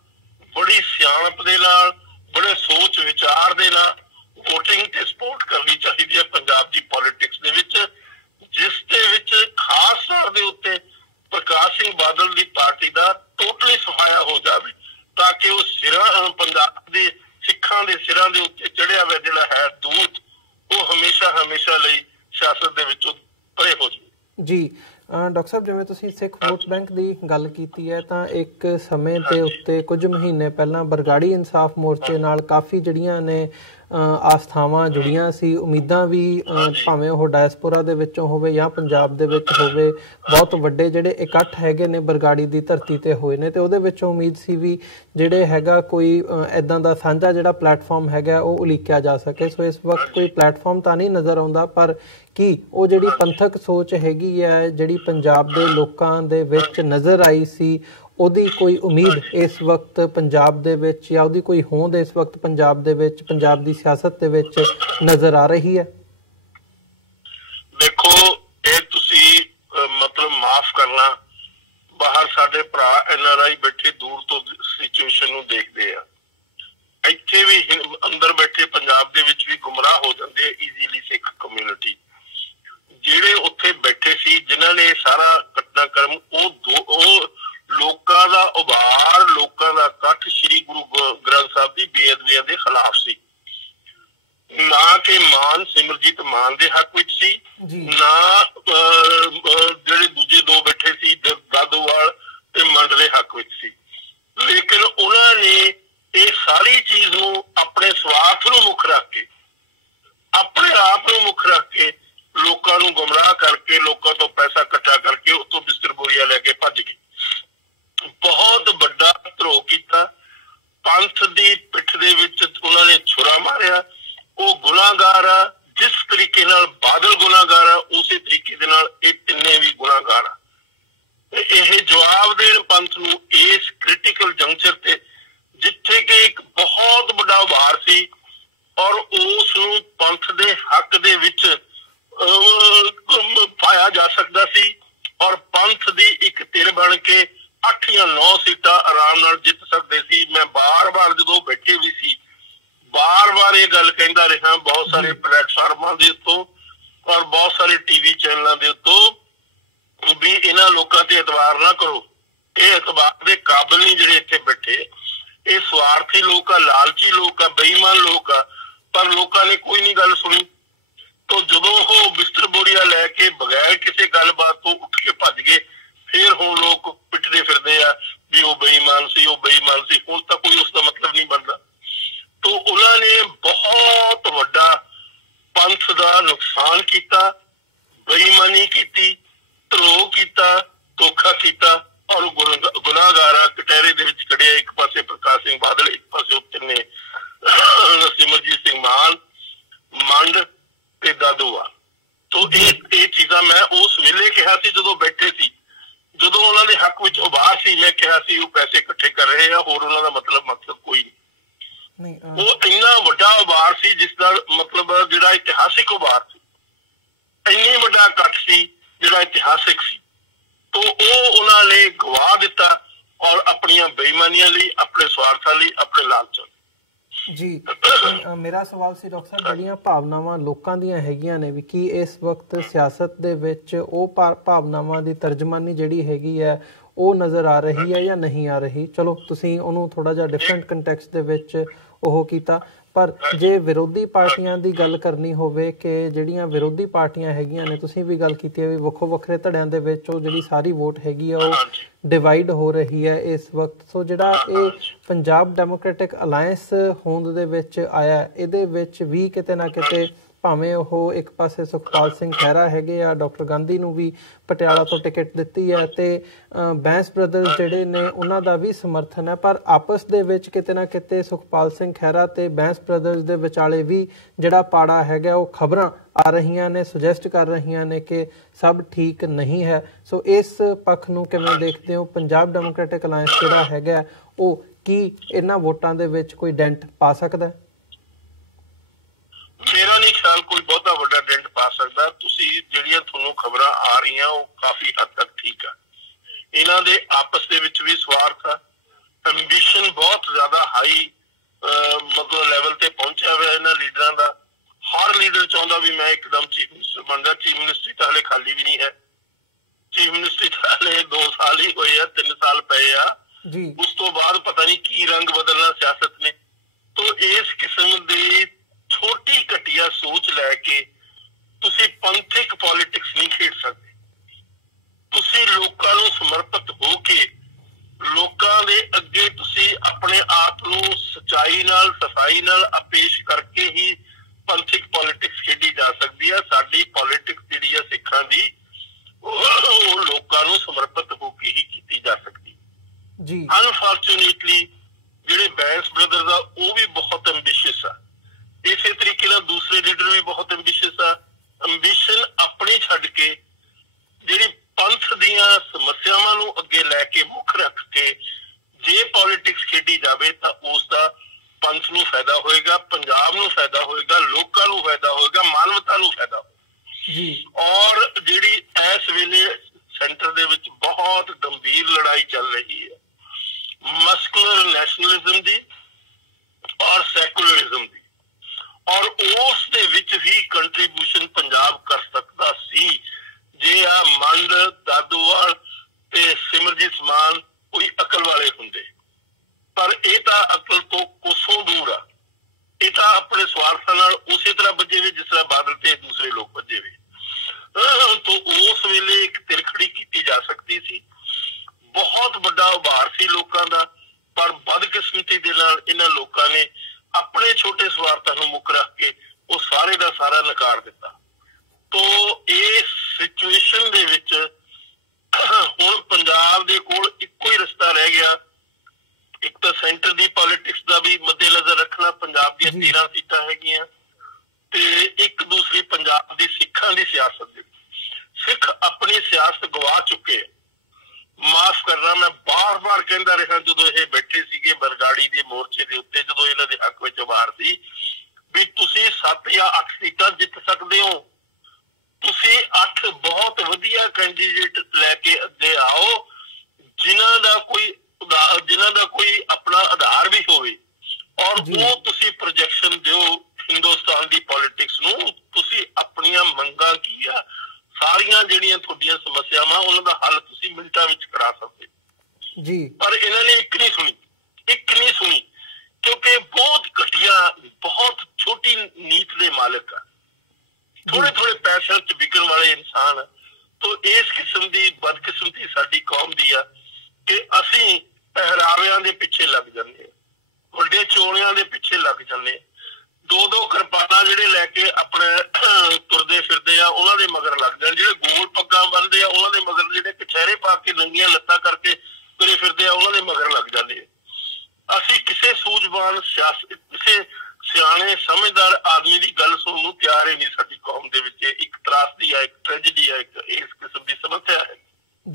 ਬੜੀ ਸਿਆਣਪ ਦੇ ਨਾਲ, ਬੜੇ ਸੋਚ ਵਿਚਾਰ ਦੇ ਨਾਲ ਵੋਟਿੰਗ ਤੇ ਸਪੋਰਟ ਕਰਨੀ ਚਾਹੀਦੀ ਹੈ ਪੰਜਾਬ ਦੀ ਪੋਲਿਟਿਕਸ ਦੇ ਵਿੱਚ, ਜਿਸ ਦੇ ਵਿੱਚ ਖਾਸ ਤੌਰ ਦੇ ਉੱਤੇ ਪ੍ਰਕਾਸ਼ ਸਿੰਘ ਬਾਦਲ ਦੀ ਪਾਰਟੀ ਦਾ ਟੋਟਲੀ ਸਫਾਇਆ ਹੋ ਜਾਵੇ ਤਾਂ ਕਿ ਉਹ ਸਿਰਾਂ ਪੰਜਾਬ ਦੇ ਸਿੱਖਾਂ ਦੇ ਸਿਰਾਂ ਦੇ ਉੱਤੇ ਚੜਿਆ ਹੋਇਆ ਜਿਹੜਾ ਹੈ ਦੂਤ ਉਹ ਹਮੇਸ਼ਾ ਲਈ ਸਿਆਸਤ ਦੇ ਵਿੱਚੋਂ ਪਰੇ ਹੋ ਜਾਵੇ। ਜੀ ਡਾਕਟਰ ਸਾਹਿਬ, ਜਿਵੇਂ ਤੁਸੀਂ ਸਿੱਖ ਵੋਟ ਬੈਂਕ ਦੀ ਗੱਲ ਕੀਤੀ ਹੈ ਤਾਂ ਇੱਕ ਸਮੇਂ ਦੇ ਉੱਤੇ ਕੁਝ ਮਹੀਨੇ ਪਹਿਲਾਂ ਬਰਗਾੜੀ ਇਨਸਾਫ ਮੋਰਚੇ ਨਾਲ ਕਾਫੀ ਜਿਹੜੀਆਂ ਨੇ ਆਸਥਾਵਾਂ ਜੁੜੀਆਂ ਸੀ, ਉਮੀਦਾਂ ਵੀ ਭਾਵੇਂ ਉਹ ਡਾਇਸਪੋਰਾ ਦੇ ਵਿੱਚੋਂ ਹੋਵੇ ਜਾਂ ਪੰਜਾਬ ਦੇ ਵਿੱਚ ਹੋਵੇ, ਬਹੁਤ ਵੱਡੇ ਜਿਹੜੇ ਇਕੱਠ ਹੈਗੇ ਨੇ ਬਰਗਾੜੀ ਦੀ ਧਰਤੀ ਤੇ ਹੋਏ ਨੇ ਤੇ ਉਹਦੇ ਵਿੱਚੋਂ ਉਮੀਦ ਸੀ ਵੀ ਜਿਹੜੇ ਹੈਗਾ ਕੋਈ ਇੱਦਾਂ ਦਾ ਸਾਂਝਾ ਜਿਹੜਾ ਪਲੇਟਫਾਰਮ ਹੈਗਾ ਉਹ ਉਲੀਕਿਆ ਜਾ ਸਕੇ। ਸੋ ਇਸ ਵਕਤ ਕੋਈ ਪਲੇਟਫਾਰਮ ਤਾਂ ਨਹੀਂ ਨਜ਼ਰ ਆਉਂਦਾ, ਪਰ ਕੀ ਉਹ ਜਿਹੜੀ ਪੰਥਕ ਸੋਚ ਹੈਗੀ ਹੈ ਜਿਹੜੀ ਪੰਜਾਬ ਦੇ ਲੋਕਾਂ ਦੇ ਵਿੱਚ ਨਜ਼ਰ ਆਈ ਸੀ, ਉਹਦੀ ਕੋਈ ਉਮੀਦ ਇਸ ਵਕਤ ਪੰਜਾਬ ਦੇ ਵਿੱਚ ਜਾਂ ਉਹਦੀ ਕੋਈ ਹੋਂਦ ਇਸ ਵਕਤ ਪੰਜਾਬ ਦੇ ਵਿੱਚ, ਪੰਜਾਬ ਦੀ ਸਿਆਸਤ ਦੇ ਵਿੱਚ ਨਜ਼ਰ ਆ ਰਹੀ ਹੈ? ਦੇਖੋ ਇਹ ਤੁਸੀਂ ਮਤਲਬ ਮਾਫ ਕਰਨਾ, ਬਾਹਰ ਸਾਡੇ ਭਰਾ NRI ਬੈਠੇ ਦੂਰ ਤੋਂ ਸਿਚੁਏਸ਼ਨ ਨੂੰ ਦੇਖਦੇ ਆ, ਇੱਥੇ ਵੀ ਅੰਦਰ ਬੈਠੇ ਪੰਜਾਬ ਦੇ ਵਿੱਚ ਵੀ ਗੁੰਮਰਾਹ ਹੋ ਜਾਂਦੇ ਆ ਈਜ਼ੀਲੀ ਸਿੱਖ ਕਮਿਊਨਿਟੀ। ਜਿਹੜੇ ਉੱਥੇ ਬੈਠੇ ਸੀ ਜਿਨ੍ਹਾਂ ਨੇ ਸਾਰਾ ਘਟਨਾਕ੍ਰਮ ਉਹ ਲੋਕਾਂ ਦਾ ਉਭਾਰ, ਲੋਕਾਂ ਦਾ ਇਕੱਠ ਸ਼੍ਰੀ ਗੁਰੂ ਗ੍ਰੰਥ ਸਾਹਿਬ ਦੀ ਬੇਅਦਬੀਆਂ ਦੇ ਖਿਲਾਫ ਸੀ, ਨਾ ਕਿ ਮਾਨ ਸਿਮਰਜੀਤ ਮਾਨ ਦੇ ਹੱਕ ਵਿੱਚ ਸੀ, ਨਾ ਜਿਹੜੇ ਦੂਜੇ ਦੋ ਬੈਠੇ ਸੀ ਦਾਦੋਵਾਲ ਤੇ ਮੰਡ ਦੇ ਹੱਕ ਵਿੱਚ ਸੀ। ਲੇਕਿਨ ਉਹਨਾਂ ਨੇ ਇਹ ਸਾਰੀ ਚੀਜ਼ ਨੂੰ ਆਪਣੇ ਸਵਾਰਥ ਨੂੰ ਮੁੱਖ ਰੱਖ ਕੇ, ਆਪਣੇ ਆਪ ਨੂੰ ਮੁੱਖ ਰੱਖ ਕੇ ਲੋਕਾਂ ਨੂੰ ਗੁੰਮਰਾਹ ਕਰਕੇ, ਲੋਕਾਂ ਤੋਂ ਪੈਸਾ ਇਕੱਠਾ ਕਰਕੇ ਉੱਥੋਂ ਬਿਸਤਰ ਬੋਰੀਆ ਲੈ ਕੇ ਭੱਜ ਗਏ। ਬਹੁਤ ਵੱਡਾ ਧਰੋਹ ਕੀਤਾ, ਪੰਥ ਦੀ ਪਿੱਠ ਦੇ ਵਿੱਚ ਉਹਨਾਂ ਨੇ ਛੁਰਾ ਮਾਰਿਆ। ਉਹ ਗੁਨਾਹਗਾਰ ਆ, ਜਿਸ ਤਰੀਕੇ ਨਾਲ ਬਾਦਲ ਗੁਨਾਹਗਾਰ ਆ ਉਸੇ ਤਰੀਕੇ ਦੇ ਨਾਲ ਇਹ ਤਿੰਨੇ ਵੀ ਗੁਨਾਹਗਾਰ ਆ। ਇਹ ਜਵਾਬ ਦੇਣ ਪੰਥ ਨੂੰ ਇਸ ਕ੍ਰਿਟੀਕਲ ਜੰਕਚਰ ਤੇ, ਜਿੱਥੇ ਕਿ ਇੱਕ ਬਹੁਤ ਵੱਡਾ ਉਭਾਰ ਸੀ ਔਰ ਉਸ ਨੂੰ ਪੰਥ ਦੇ ਹੱਕ ਦੇ ਵਿੱਚ ਪਾਇਆ ਜਾ ਸਕਦਾ ਸੀ ਔਰ ਪੰਥ ਦੀ ਇੱਕ ਧਿਰ ਬਣ ਕੇ 8 ਜਾਂ 9 ਸੀਟਾਂ ਆਰਾਮ ਨਾਲ ਜਿੱਤ ਸਕਦੇ ਸੀ। ਮੈਂ ਬਾਰ-ਬਾਰ ਜਦੋਂ ਬੈਠੇ ਵੀ ਸੀ, ਬਾਰ-ਬਾਰ ਇਹ ਗੱਲ ਕਹਿੰਦਾ ਰਿਹਾ ਬਹੁਤ ਸਾਰੇ ਪਲੇਟਫਾਰਮਾਂ ਦੇ ਉੱਤੋਂ ਔਰ ਬਹੁਤ ਸਾਰੇ ਟੀਵੀ ਚੈਨਲਾਂ ਦੇ ਉੱਤੋਂ ਵੀ ਇਹਨਾਂ ਲੋਕਾਂ ਤੇ ਇਤਬਾਰ ਨਾ ਕਰੋ, ਇਹ ਇਤਬਾਰ ਦੇ ਕਾਬਿਲ ਨਹੀਂ ਜਿਹੜੇ ਇੱਥੇ ਬੈਠੇ, ਇਹ ਸਵਾਰਥੀ ਲੋਕ ਆ, ਲਾਲਚੀ ਲੋਕ ਆ, ਬੇਈਮਾਨ ਲੋਕ ਆ। ਪਰ ਲੋਕਾਂ ਨੇ ਕੋਈ ਨਹੀਂ ਗੱਲ ਸੁਣੀ। ਤੋਂ ਜਦੋਂ ਉਹ ਬਿਸਤਰ ਬੋਰੀਆ ਲੈ ਕੇ ਬਗੈਰ ਕਿਸੇ ਗੱਲਬਾਤ ਤੋਂ ਉੱਠ ਕੇ ਭੱਜ ਗਏ, ਫਿਰ ਹੁਣ ਲੋਕ ਪਿੱਟਦੇ ਫਿਰਦੇ ਆ ਵੀ ਉਹ ਬੇਈਮਾਨ ਸੀ, ਉਹ ਬੇਈਮਾਨ ਸੀ। ਹੁਣ ਤਾਂ ਕੋਈ ਉਸਦਾ ਮਤਲਬ ਨਹੀਂ ਬਣਦਾ। ਤੋਂ ਉਹਨਾਂ ਨੇ ਬਹੁਤ ਵੱਡਾ ਪੰਥ ਦਾ ਨੁਕਸਾਨ ਕੀਤਾ, ਬੇਈਮਾਨੀ ਕੀਤੀ, ਧਰੋਹ ਕੀਤਾ, ਧੋਖਾ ਕੀਤਾ ਔਰ ਗੁਨਾਹਗਾਰ ਆ। ਕਟਹਿਰੇ ਦੇ ਵਿੱਚ ਖੜਿਆ, ਇੱਕ ਪਾਸੇ ਪ੍ਰਕਾਸ਼ ਸਿੰਘ ਬਾਦਲ, ਇੱਕ ਪਾਸੇ ਉੱਤੇ ਨੇ ਸਿਮਰਜੀਤ ਸਿੰਘ ਮਾਨ, ਮੰਡ ਤੇ ਦਾਦੂਵਾਲ। ਤੋ ਇਹ ਚੀਜ਼ਾਂ ਮੈਂ ਉਸ ਵੇਲੇ ਕਿਹਾ ਸੀ ਜਦੋਂ ਬੈਠੇ ਸੀ, ਜਦੋਂ ਉਹਨਾਂ ਦੇ ਹੱਕ ਵਿੱਚ ਉਭਾਰ ਸੀ। ਮੈਂ ਕਿਹਾ ਸੀ ਉਹ ਪੈਸੇ ਇਕੱਠੇ ਕਰ ਰਹੇ ਆ, ਹੋਰ ਉਹਨਾਂ ਦਾ ਮਕਸਦ ਕੋਈ ਨਹੀਂ। ਉਹ ਇੰਨਾ ਵੱਡਾ ਉਭਾਰ ਸੀ ਜਿਸ ਦਾ ਮਤਲਬ ਜਿਹੜਾ ਇਤਿਹਾਸਿਕ ਉਭਾਰ ਸੀ, ਇੰਨੀ ਵੱਡਾ ਇਕੱਠ ਸੀ ਜਿਹੜਾ ਇਤਿਹਾਸਿਕ ਸੀ। ਤੋ ਉਹ ਉਹਨਾਂ ਨੇ ਗਵਾ ਦਿੱਤਾ ਔਰ ਆਪਣੀਆਂ ਬੇਈਮਾਨੀਆਂ ਲਈ, ਆਪਣੇ ਸਵਾਰਥਾਂ ਲਈ, ਆਪਣੇ ਲਾਲਚਾਂ ਜੀ। ਮੇਰਾ ਸਵਾਲ ਸੀ ਡਾਕਟਰ ਸਾਹਿਬ, ਜਿਹੜੀਆਂ ਭਾਵਨਾਵਾਂ ਲੋਕਾਂ ਦੀਆਂ ਹੈਗੀਆਂ ਨੇ ਵੀ ਕੀ ਇਸ ਵਕਤ ਸਿਆਸਤ ਦੇ ਵਿੱਚ ਉਹ ਭਾਵਨਾਵਾਂ ਦੀ ਤਰਜਮਾਨੀ ਜਿਹੜੀ ਹੈਗੀ ਹੈ ਉਹ ਨਜ਼ਰ ਆ ਰਹੀ ਹੈ ਜਾਂ ਨਹੀਂ ਆ ਰਹੀ? ਚਲੋ ਤੁਸੀਂ ਉਹਨੂੰ ਥੋੜਾ ਜਿਹਾ ਡਿਫਰੈਂਟ ਕੰਟੈਕਸਟ ਦੇ ਵਿੱਚ ਉਹ ਕੀਤਾ, ਪਰ ਜੇ ਵਿਰੋਧੀ ਪਾਰਟੀਆਂ ਦੀ ਗੱਲ ਕਰਨੀ ਹੋਵੇ ਕਿ ਜਿਹੜੀਆਂ ਵਿਰੋਧੀ ਪਾਰਟੀਆਂ ਹੈਗੀਆਂ ਨੇ, ਤੁਸੀਂ ਵੀ ਗੱਲ ਕੀਤੀ ਹੈ ਵੀ ਵੱਖੋ ਵੱਖਰੇ ਧੜਿਆਂ ਦੇ ਵਿੱਚ ਉਹ ਜਿਹੜੀ ਸਾਰੀ ਵੋਟ ਹੈਗੀ ਆ ਉਹ ਡਿਵਾਈਡ ਹੋ ਰਹੀ ਹੈ ਇਸ ਵਕਤ। ਸੋ ਜਿਹੜਾ ਇਹ ਪੰਜਾਬ ਡੈਮੋਕ੍ਰੈਟਿਕ ਅਲਾਇੰਸ ਹੋਂਦ ਦੇ ਵਿੱਚ ਆਇਆ, ਇਹਦੇ ਵਿੱਚ ਵੀ ਕਿਤੇ ਨਾ ਕਿਤੇ ਭਾਵੇਂ ਉਹ ਇੱਕ ਪਾਸੇ ਸੁਖਪਾਲ ਸਿੰਘ ਖਹਿਰਾ ਹੈਗੇ ਆ, ਡਾਕਟਰ ਗਾਂਧੀ ਨੂੰ ਵੀ ਪਟਿਆਲਾ ਤੋਂ ਟਿਕਟ ਦਿੱਤੀ ਹੈ ਤੇ ਬੈਂਸ ਬ੍ਰਦਰਸ ਜਿਹੜੇ ਨੇ ਉਹਨਾਂ ਦਾ ਵੀ ਸਮਰਥਨ ਹੈ, ਪਰ ਆਪਸ ਦੇ ਵਿੱਚ ਕਿਤੇ ਨਾ ਕਿਤੇ ਸੁਖਪਾਲ ਸਿੰਘ ਖਹਿਰਾ ਤੇ ਬੈਂਸ ਬ੍ਰਦਰਸ ਦੇ ਵਿਚਾਲੇ ਵੀ ਜਿਹੜਾ ਪਾੜਾ ਹੈਗਾ ਉਹ ਖਬਰਾਂ ਆ ਰਹੀਆਂ ਨੇ, ਸੁਜੈਸਟ ਕਰ ਰਹੀਆਂ ਨੇ ਕਿ ਸਭ ਠੀਕ ਨਹੀਂ ਹੈ। ਸੋ ਇਸ ਪੱਖ ਨੂੰ ਕਿਵੇਂ ਦੇਖਦੇ ਹੋ? ਪੰਜਾਬ ਡੈਮੋਕ੍ਰੈਟਿਕ ਅਲਾਇੰਸ ਜਿਹੜਾ ਹੈਗਾ ਉਹ ਕੀ ਇਹਨਾਂ ਵੋਟਾਂ ਦੇ ਵਿੱਚ ਕੋਈ ਡੈਂਟ ਪਾ ਸਕਦਾ? ਮੇਰਾ ਨਹੀਂ ਖਿਆਲ ਕੋਈ ਬਹੁਤਾ ਵੱਡਾ ਡੈਂਟ ਪਾ ਸਕਦਾ। ਤੁਸੀਂ ਜਿਹੜੀਆਂ ਤੁਹਾਨੂੰ ਖਬਰਾਂ ਆ ਰਹੀਆਂ ਉਹ ਕਾਫੀ ਹੱਦ ਤੱਕ ਠੀਕ ਆ। ਇਹਨਾਂ ਦੇ ਆਪਸ ਦੇ ਵਿੱਚ ਵੀ ਸਵਾਰਥ ਆ, ਐਂਬੀਸ਼ਨ ਬਹੁਤ ਜ਼ਿਆਦਾ ਹਾਈ ਮਤਲਬ ਲੈਵਲ ਤੇ ਪਹੁੰਚਿਆ ਹੋਇਆ ਇਹਨਾਂ ਲੀਡਰਾਂ ਦਾ। ਹਰ ਲੀਡਰ ਚਾਹੁੰਦਾ ਵੀ ਮੈਂ ਇੱਕਦਮ ਚੀਫ ਮਿਨਿਸਟਰ ਬਣ ਜਾ। ਚੀਫ ਮਿਨਿਸਟਰੀ ਤਾਂ ਹਲੇ ਖਾਲੀ ਵੀ ਨਹੀਂ ਹੈ। ਚੀਫ ਮਿਨਿਸਟਰੀ ਤਾਂ ਹਲੇ 2 ਸਾਲ ਹੀ ਹੋਏ ਆ, 3 ਸਾਲ ਪਏ ਆ ਜੀ। ਉਸ ਤੋਂ ਬਾਅਦ ਪਤਾ ਨਹੀਂ ਕੀ ਰੰਗ ਬਦਲਣਾ ਸਿਆਸਤ ਨੇ। ਤੋ ਇਸ ਕਿਸਮ ਦੀ ਛੋਟੀ ਘਟੀਆ ਸੋਚ ਲੈ ਕੇ ਤੁਸੀਂ ਪੰਥਿਕ ਪੋਲਿਟਿਕਸ ਨਹੀਂ ਖੇਡ ਸਕਦੇ। ਤੁਸੀਂ ਲੋਕਾਂ ਨੂੰ ਸਮਰਪਿਤ ਹੋ ਕੇ ਲੋਕਾਂ ਦੇ ਅੱਗੇ ਤੁਸੀਂ ਆਪਣੇ ਆਪ ਨੂੰ ਸੱਚਾਈ ਨਾਲ, ਸਫਾਈ ਨਾਲ ਪੇਸ਼ ਕਰਕੇ ਹੀ ਪੰਥਿਕ ਪੋਲਿਟਿਕਸ ਖੇਡੀ ਜਾ ਸਕਦੀ ਹੈ। ਸਾਡੀ ਪੋਲਿਟਿਕਸ ਜਿਹੜੀ ਆ ਸਿੱਖਾਂ ਦੀ ਉਹ ਲੋਕਾਂ ਨੂੰ ਸਮਰਪਿਤ ਹੋ ਕੇ ਹੀ ਕੀਤੀ ਜਾ ਸਕਦੀ ਜੀ। ਅਨਫੋਰਚੂਨੇਟਲੀ ਜਿਹੜੇ ਬੈਂਸ ਬ੍ਰਦਰਸ ਆ ਉਹ ਵੀ ਬਹੁਤ ਐਂਬੀਸ਼ੀਅਸ ਆ। ਇਸੇ ਤਰੀਕੇ ਨਾਲ ਦੂਸਰੇ ਲੀਡਰ ਵੀ ਬਹੁਤ ਐਂਬੀਸ਼ੀਅਸ ਆ। ਐਂਬੀਸ਼ਨ ਆਪਣੀ ਛੱਡ ਕੇ ਜਿਹੜੀ ਪੰਥ ਦੀਆਂ ਸਮੱਸਿਆਵਾਂ ਨੂੰ ਅੱਗੇ ਲੈ ਕੇ ਮੁੱਖ ਰੱਖ ਕੇ ਜੇ ਪੋਲਿਟਿਕਸ ਖੇਡੀ ਜਾਵੇ ਤਾਂ ਉਸ ਦਾ ਪੰਥ ਨੂੰ ਫਾਇਦਾ ਹੋਏਗਾ, ਪੰਜਾਬ ਨੂੰ ਫਾਇਦਾ ਹੋਏਗਾ, ਲੋਕਾਂ ਨੂੰ ਫਾਇਦਾ ਹੋਏਗਾ, ਮਾਨਵਤਾ ਨੂੰ ਫਾਇਦਾ ਹੋਏਗਾ ਜੀ। ਔਰ ਜਿਹੜੀ ਇਸ ਵੇਲੇ ਸੈਂਟਰ ਦੇ ਵਿੱਚ ਬਹੁਤ ਗੰਭੀਰ ਲੜਾਈ ਚੱਲ ਰਹੀ ਹੈ ਮਸਕੂਲਰ ਨੈਸ਼ਨਲਿਜ਼ਮ ਦੀ ਔਰ ਸੈਕੂਲਰਿਜ਼ਮ ਦੀ, ਔਰ ਉਸ ਦੇ ਵਿੱਚ ਵੀ ਕੰਟਰੀਬਿਊਸ਼ਨ ਪੰਜਾਬ ਕਰ ਸਕਦਾ ਸੀ ਜੇ ਆ ਮੰਡ, ਦਾਦੂਵਾਲ ਤੇ ਸਿਮਰਜੀਤ ਮਾਨ ਕੋਈ ਅਕਲ ਵਾਲੇ ਹੁੰਦੇ। ਪਰ ਇਹ ਤਾਂ ਅਕਲ ਤੋਂ ਕੋਸੋਂ ਦੂਰ ਆ। ਇਹ ਤਾਂ ਆਪਣੇ ਸਵਾਰਥਾਂ ਨਾਲ ਉਸੇ ਤਰ੍ਹਾਂ ਬੱਝੇ ਵੀ ਜਿਸ ਤਰ੍ਹਾਂ ਬਾਦਲ ਤੇ ਦੂਸਰੇ ਲੋਕ ਬੱਝੇ ਵੀ। ਤਾਂ ਉਸ ਵੇਲੇ ਇੱਕ ਤਿਰਖੜੀ ਕੀਤੀ ਜਾ ਸਕਦੀ ਸੀ। ਬਹੁਤ ਵੱਡਾ ਉਭਾਰ ਸੀ ਲੋਕਾਂ ਦਾ, ਪਰ ਬਦਕਿਸਮਤੀ ਦੇ ਨਾਲ ਇਹਨਾਂ ਲੋਕਾਂ ਨੇ ਆਪਣੇ ਛੋਟੇ ਸਵਾਰਥਾਂ ਨੂੰ ਮੁੱਖ ਰੱਖ ਕੇ ਉਹ ਸਾਰੇ ਦਾ ਸਾਰਾ ਨਕਾਰ ਦਿੱਤਾ। ਤੋ ਇਸ ਸਿਚੁਏਸ਼ਨ ਦੇ ਵਿੱਚ ਹੁਣ ਪੰਜਾਬ ਦੇ ਕੋਲ ਇੱਕੋ ਹੀ ਰਸਤਾ ਰਹਿ ਗਿਆ। ਇੱਕ ਤਾਂ ਸੈਂਟਰ ਦੀ ਪੋਲਿਟਿਕਸ ਦਾ ਵੀ ਮੱਦੇਨਜ਼ਰ ਰੱਖਣਾ, ਪੰਜਾਬ ਦੀਆਂ 13 ਸੀਟਾਂ ਹੈਗੀਆਂ, ਤੇ ਇੱਕ ਦੂਸਰੀ ਪੰਜਾਬ ਦੀ ਸਿੱਖਾਂ ਦੀ ਸਿਆਸਤ ਦੇ। ਸਿੱਖ ਆਪਣੀ ਸਿਆਸਤ ਗਵਾ ਚੁੱਕੇ। ਮਾਫ ਕਰਨਾ, ਮੈਂ ਬਾਰ-ਬਾਰ ਕਹਿੰਦਾ ਰਿਹਾ ਜਦੋਂ ਇਹ ਬੈਠੇ ਸੀਗੇ ਬਰਗਾੜੀ ਦੇ ਮੋਰਚੇ ਦੇ ਉੱਤੇ, ਜਦੋਂ ਇਹਨਾਂ ਦੇ ਹੱਕ ਵਿੱਚ ਉਭਾਰ ਸੀ ਵੀ ਤੁਸੀਂ 7 ਜਾਂ 8 ਸੀਟਾਂ ਜਿੱਤ ਸਕਦੇ ਹੋ। ਤੁਸੀਂ 8 ਬਹੁਤ ਵਧੀਆ ਕੈਂਡੀਡੇਟ ਲੈ ਕੇ ਅੱਗੇ ਆਓ ਜਿਨ੍ਹਾਂ ਦਾ ਕੋਈ ਆਪਣਾ ਆਧਾਰ ਵੀ ਹੋਵੇ, ਔਰ ਉਹ ਤੁਸੀਂ ਪ੍ਰੋਜੈਕਸ਼ਨ ਦਿਓ ਹਿੰਦੁਸਤਾਨ ਦੀ ਪੋਲਿਟਿਕਸ ਨੂੰ। ਤੁਸੀਂ ਆਪਣੀਆਂ ਮੰਗਾਂ ਕੀ ਆ, ਸਾਰੀਆਂ ਜਿਹੜੀਆਂ ਤੁਹਾਡੀਆਂ ਸਮੱਸਿਆਵਾਂ ਉਹਨਾਂ ਦਾ ਹੱਲ ਤੁਸੀਂ ਮਿੰਟਾਂ ਵਿੱਚ ਕਰਾ ਸਕਦੇ ਜੀ। ਪਰ ਇਹਨਾਂ ਨੇ ਇੱਕ ਨਹੀਂ ਸੁਣੀ ਕਿਉਂਕਿ ਬਹੁਤ ਘਟੀਆ, ਬਹੁਤ ਛੋਟੀ ਨੀਤ ਦੇ ਮਾਲਕ ਆ, ਥੋੜੇ ਪੈਸੇ ਚ ਵਿਕਣ ਵਾਲੇ ਇਨਸਾਨ। ਤੋ ਇਸ ਕਿਸਮ ਦੀ ਬਦਕਿਸਮਤੀ ਸਾਡੀ ਕੌਮ ਦੀ ਆ ਕਿ ਅਸੀਂ ਪਹਿਰਾਵਿਆਂ ਦੇ ਪਿੱਛੇ ਲੱਗ ਜਾਂਦੇ ਆ, ਵੱਡੇ ਚੋਲਿਆਂ ਦੇ ਪਿੱਛੇ ਲੱਗ ਜਾਂਦੇ ਆ। 2-2 ਕਿਰਪਾਨਾਂ ਜਿਹੜੇ ਲੈ ਕੇ ਆਪਣੇ ਤੁਰਦੇ ਫਿਰਦੇ ਆ ਉਹਨਾਂ ਦੇ ਮਗਰ ਲੱਗ ਜਾਂਦੇ। ਜਿਹੜੇ ਗੋਲ ਪੱਗਾਂ ਬੰਨਦੇ ਆ ਉਹਨਾਂ ਦੇ ਮਗਰ, ਜਿਹੜੇ ਕਛਹਿਰੇ ਪਾ ਕੇ ਨੰਗੀਆਂ ਲੱਤਾਂ ਕਰਕੇ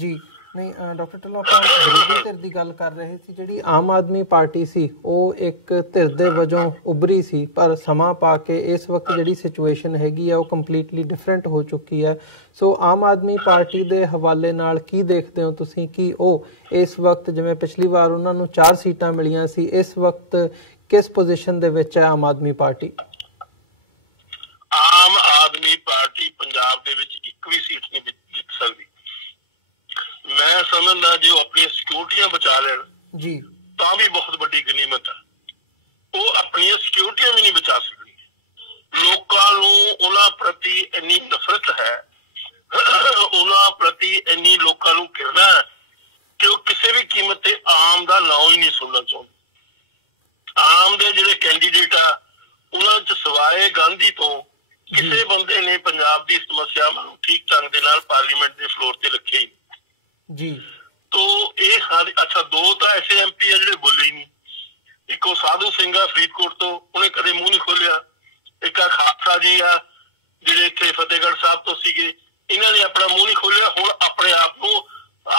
ਜੀ ਨਹੀਂ ਡਾਕਟਰ ਢਿੱਲੋਂ ਆਪਾਂ ਵਿਰੋਧੀ ਧਿਰ ਦੀ ਗੱਲ ਕਰ ਰਹੇ ਸੀ। ਜਿਹੜੀ ਆਮ ਆਦਮੀ ਪਾਰਟੀ ਸੀ ਉਹ ਇੱਕ ਧਿਰ ਦੇ ਵਜੋਂ ਉੱਭਰੀ ਸੀ, ਪਰ ਸਮਾਂ ਪਾ ਕੇ ਇਸ ਵਕਤ ਜਿਹੜੀ ਸਿਚੁਏਸ਼ਨ ਹੈਗੀ ਆ ਉਹ ਕੰਪਲੀਟਲੀ ਡਿਫਰੈਂਟ ਹੋ ਚੁੱਕੀ ਹੈ। ਸੋ ਆਮ ਆਦਮੀ ਪਾਰਟੀ ਦੇ ਹਵਾਲੇ ਨਾਲ ਕੀ ਦੇਖਦੇ ਹੋ ਤੁਸੀਂ ਕਿ ਉਹ ਇਸ ਵਕਤ, ਜਿਵੇਂ ਪਿਛਲੀ ਵਾਰ ਉਹਨਾਂ ਨੂੰ 4 ਸੀਟਾਂ ਮਿਲੀਆਂ ਸੀ, ਇਸ ਵਕਤ ਕਿਸ ਪੋਜੀਸ਼ਨ ਦੇ ਵਿੱਚ ਹੈ ਆਮ ਆਦਮੀ ਪਾਰਟੀ? ਆਮ ਆਦਮੀ ਪਾਰਟੀ ਪੰਜਾਬ ਦੇ ਵਿੱਚ ਇੱਕ ਵੀ ਸੀਟ ਨਹੀਂ ਜਿੱਤ ਸਕਦੀ। ਮੈਂ ਸਮਝਦਾ ਜੇ ਉਹ ਆਪਣੀਆਂ ਸਿਕਿਉਰਟੀਆਂ ਬਚਾ ਲੈਣ ਜੀ ਤਾਂ ਵੀ ਬਹੁਤ ਵੱਡੀ ਗਨੀਮਤ ਹੈ। ਉਹ ਆਪਣੀਆਂ ਸਿਕਿਉਰਟੀਆਂ ਵੀ ਨਹੀਂ ਬਚਾ ਸਕਦੀ। ਲੋਕਾਂ ਨੂੰ ਉਹਨਾਂ ਪ੍ਰਤੀ ਇੰਨੀ ਨਫ਼ਰਤ ਹੈ, ਉਹਨਾਂ ਪ੍ਰਤੀ ਇੰਨੀ ਲੋਕਾਂ ਨੂੰ ਘਿਰਣਾ ਹੈ ਕਿ ਉਹ ਕਿਸੇ ਵੀ ਕੀਮਤ ਤੇ ਆਮ ਦਾ ਨਾਂ ਹੀ ਨਹੀਂ ਸੁਣਨਾ ਚਾਹੁੰਦੇ। ਆਮ ਦੇ ਜਿਹੜੇ ਕੈਂਡੀਡੇਟ ਆ ਉਹਨਾਂ 'ਚ ਸਿਵਾਏ ਗਾਂਧੀ ਤੋਂ ਕਿਸੇ ਬੰਦੇ ਨੇ ਪੰਜਾਬ ਦੀ ਸਮੱਸਿਆਵਾਂ ਨੂੰ ਠੀਕ ਢੰਗ ਦੇ ਨਾਲ ਪਾਰਲੀਮੈਂਟ ਦੇ ਫਲੋਰ ਤੇ ਰੱਖਿਆ ਹੀ ਜੀ। ਤੋ ਇਹ ਅੱਛਾ, 2 ਤਾਂ ਐਸੇ ਐਮਪੀ ਆ ਜਿਹੜੇ ਬੋਲੇ ਹੀ ਨਹੀਂ। ਇੱਕ ਉਹ ਸਾਧੂ ਸਿੰਘ ਆ ਫਰੀਦਕੋਟ ਤੋਂ, ਉਹਨੇ ਕਦੇ ਮੂੰਹ ਨਹੀਂ ਖੋਲਿਆ। ਇੱਕ ਆ ਖਾਲਸਾ ਜੀ ਆ ਜਿਹੜੇ ਇੱਥੇ ਫਤਿਹਗੜ੍ਹ ਸਾਹਿਬ ਤੋਂ ਸੀਗੇ, ਇਹਨਾਂ ਨੇ ਆਪਣਾ ਮੂੰਹ ਨਹੀਂ ਖੋਲਿਆ। ਹੁਣ ਆਪਣੇ ਆਪ ਨੂੰ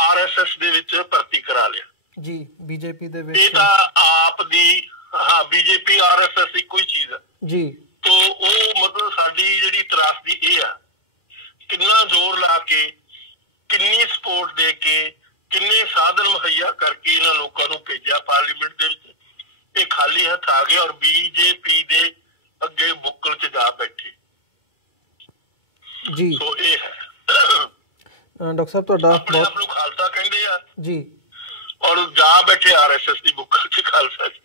RSS ਦੇ ਵਿੱਚ ਭਰਤੀ ਕਰਾ ਲਿਆ ਜੀ, ਬੀਜੇਪੀ ਦੇ ਵਿੱਚ। ਇਹ ਤਾਂ ਆਪ ਦੀ ਬੀਜੇਪੀ RSS ਇੱਕੋ ਹੀ ਚੀਜ਼ ਹੈ ਜੀ। ਤੋ ਉਹ ਮਤਲਬ ਸਾਡੀ ਜਿਹੜੀ ਤਰਾਸਦੀ ਇਹ ਆ, ਕਿੰਨਾ ਜ਼ੋਰ ਲਾ ਕੇ, ਕਿੰਨੀ ਸਪੋਰਟ ਦੇ ਕੇ, ਕਿੰਨੇ ਸਾਧਨ ਮੁਹੱਈਆ ਕਰਕੇ ਇਹਨਾਂ ਲੋਕਾਂ ਨੂੰ ਭੇਜਿਆ ਪਾਰਲੀਮੈਂਟ ਦੇ ਵਿੱਚ। ਇਹ ਖਾਲੀ ਹੱਥ ਆ ਗਏ ਔਰ ਬੀਜੇਪੀ ਦੇ ਅੱਗੇ ਬੁੱਕਲ 'ਚ ਜਾ ਬੈਠੇ ਜੀ। ਸੋ ਇਹ ਹੈ। ਡਾਕਟਰ ਸਾਹਿਬ ਤੁਹਾਡਾ ਆਪਣੇ ਆਪ ਨੂੰ ਖਾਲਸਾ ਕਹਿੰਦੇ ਆ ਜੀ, ਔਰ ਜਾ ਬੈਠੇ RSS ਦੀ ਬੁੱਕਲ 'ਚ ਖਾਲਸਾ ਜੀ।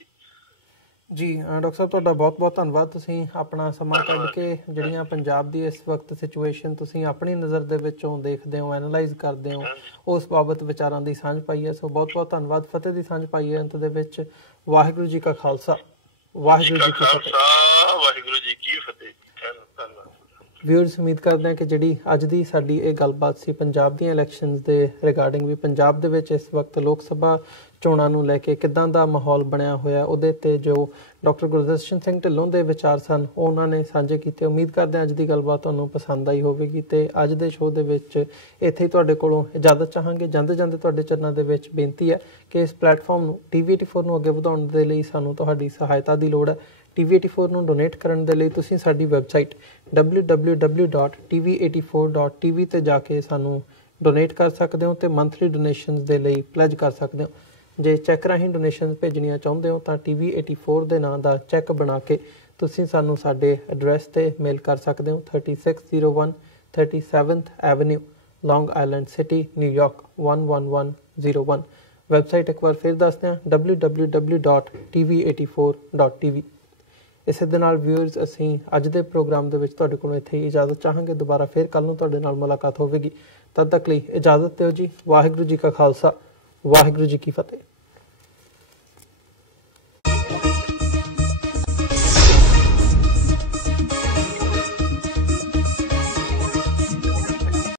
ਜੀ ਡਾਕਟਰ ਸਾਹਿਬ ਤੁਹਾਡਾ ਬਹੁਤ-ਬਹੁਤ ਧੰਨਵਾਦ। ਤੁਸੀਂ ਆਪਣਾ ਸਮਾਂ ਕੱਢ ਕੇ ਜਿਹੜੀਆਂ ਪੰਜਾਬ ਦੀ ਇਸ ਵਕਤ ਸਿਚੁਏਸ਼ਨ ਤੁਸੀਂ ਆਪਣੀ ਨਜ਼ਰ ਦੇ ਵਿੱਚੋਂ ਦੇਖਦੇ ਹੋ, ਐਨਾਲਾਈਜ਼ ਕਰਦੇ ਹੋ, ਉਸ ਬਾਬਤ ਵਿਚਾਰਾਂ ਦੀ ਸਾਂਝ ਪਾਈ ਹੈ। ਸੋ ਬਹੁਤ-ਬਹੁਤ ਧੰਨਵਾਦ। ਫਤਿਹ ਦੀ ਸਾਂਝ ਪਾਈ ਹੈ ਅੰਤ ਦੇ ਵਿੱਚ। ਵਾਹਿਗੁਰੂ ਜੀ ਕਾ ਖਾਲਸਾ, ਵਾਹਿਗੁਰੂ ਜੀ ਕੀ ਫਤਿਹ। ਵਾਹਿਗੁਰੂ ਜੀ ਕੀ ਫਤਿਹ। ਧੰਨਵਾਦ। ਵਿਊਅਰਸ, ਉਮੀਦ ਕਰਦੇ ਹਾਂ ਕਿ ਜਿਹੜੀ ਅੱਜ ਦੀ ਸਾਡੀ ਇਹ ਗੱਲਬਾਤ ਸੀ ਪੰਜਾਬ ਦੀਆਂ ਇਲੈਕਸ਼ਨਸ ਦੇ ਰਿਗਾਰਡਿੰਗ, ਵੀ ਪੰਜਾਬ ਦੇ ਵਿੱਚ ਇਸ ਵਕਤ ਲੋਕ ਸਭਾ ਚੋਣਾਂ ਨੂੰ ਲੈ ਕੇ ਕਿੱਦਾਂ ਦਾ ਮਾਹੌਲ ਬਣਿਆ ਹੋਇਆ, ਉਹਦੇ ਤੇ ਜੋ ਡਾਕਟਰ ਗੁਰਦਰਸ਼ਨ ਸਿੰਘ ਢਿੱਲੋਂ ਦੇ ਵਿਚਾਰ ਸਨ ਉਹ ਉਹਨਾਂ ਨੇ ਸਾਂਝੇ ਕੀਤੇ। ਉਮੀਦ ਕਰਦੇ ਹਾਂ ਅੱਜ ਦੀ ਗੱਲਬਾਤ ਤੁਹਾਨੂੰ ਪਸੰਦ ਆਈ ਹੋਵੇਗੀ ਤੇ ਅੱਜ ਦੇ ਸ਼ੋਅ ਦੇ ਵਿੱਚ ਇੱਥੇ ਹੀ ਤੁਹਾਡੇ ਕੋਲੋਂ ਇਜਾਜ਼ਤ ਚਾਹਾਂਗੇ। ਜਾਂਦੇ ਜਾਂਦੇ ਤੁਹਾਡੇ ਚਰਨਾਂ ਦੇ ਵਿੱਚ ਬੇਨਤੀ ਹੈ ਕਿ ਇਸ ਪਲੇਟਫਾਰਮ ਨੂੰ TV84 ਨੂੰ ਅੱਗੇ ਵਧਾਉਣ ਦੇ ਲਈ ਸਾਨੂੰ ਤੁਹਾਡੀ ਸਹਾਇਤਾ ਦੀ ਲੋੜ ਹੈ। TV84 ਨੂੰ ਡੋਨੇਟ ਕਰਨ ਦੇ ਲਈ ਤੁਸੀਂ ਸਾਡੀ ਵੈਬਸਾਈਟ www.tv84.tv ਤੇ ਜਾ ਕੇ ਸਾਨੂੰ ਡੋਨੇਟ ਕਰ ਸਕਦੇ ਹੋ ਤੇ ਮੰਥਲੀ ਡੋਨੇਸ਼ਨਸ ਦੇ ਲਈ ਪਲੇਜ ਕਰ ਸਕਦੇ ਹੋ। ਜੇ ਚੈੱਕ ਰਾਹੀਂ ਡੋਨੇਸ਼ਨ ਭੇਜਣੀਆਂ ਚਾਹੁੰਦੇ ਹੋ ਤਾਂ TV84 ਦੇ ਨਾਂ ਦਾ ਚੈੱਕ ਬਣਾ ਕੇ ਤੁਸੀਂ ਸਾਨੂੰ ਸਾਡੇ ਐਡਰੈਸ ਤੇ ਮੇਲ ਕਰ ਸਕਦੇ ਹੋ। 3601 37th ਐਵਨਿਊ, ਲੌਂਗ ਆਈਲੈਂਡ ਸਿਟੀ, ਨਿਊਯਾਰਕ 11101। ਵੈਬਸਾਈਟ ਇੱਕ ਵਾਰ ਫਿਰ ਦੱਸਦੇ ਹਾਂ www.tv84.tv। ਇਸੇ ਦੇ ਨਾਲ ਵਿਊਅਰਸ ਅਸੀਂ ਅੱਜ ਦੇ ਪ੍ਰੋਗਰਾਮ ਦੇ ਵਿੱਚ ਤੁਹਾਡੇ ਕੋਲੋਂ ਇੱਥੇ ਹੀ ਇਜਾਜ਼ਤ ਚਾਹਾਂਗੇ। ਦੁਬਾਰਾ ਫਿਰ ਕੱਲ ਨੂੰ ਤੁਹਾਡੇ ਨਾਲ ਮੁਲਾਕਾਤ ਹੋਵੇਗੀ। ਤਦ ਤੱਕ ਲਈ ਇਜਾਜ਼ਤ ਦਿਓ ਜੀ। ਵਾਹਿਗੁਰੂ ਜੀ ਕਾ ਖਾਲਸਾ, ਵਾਹਿਗੁਰੂ ਜੀ ਕੀ ਫਤਿਹ।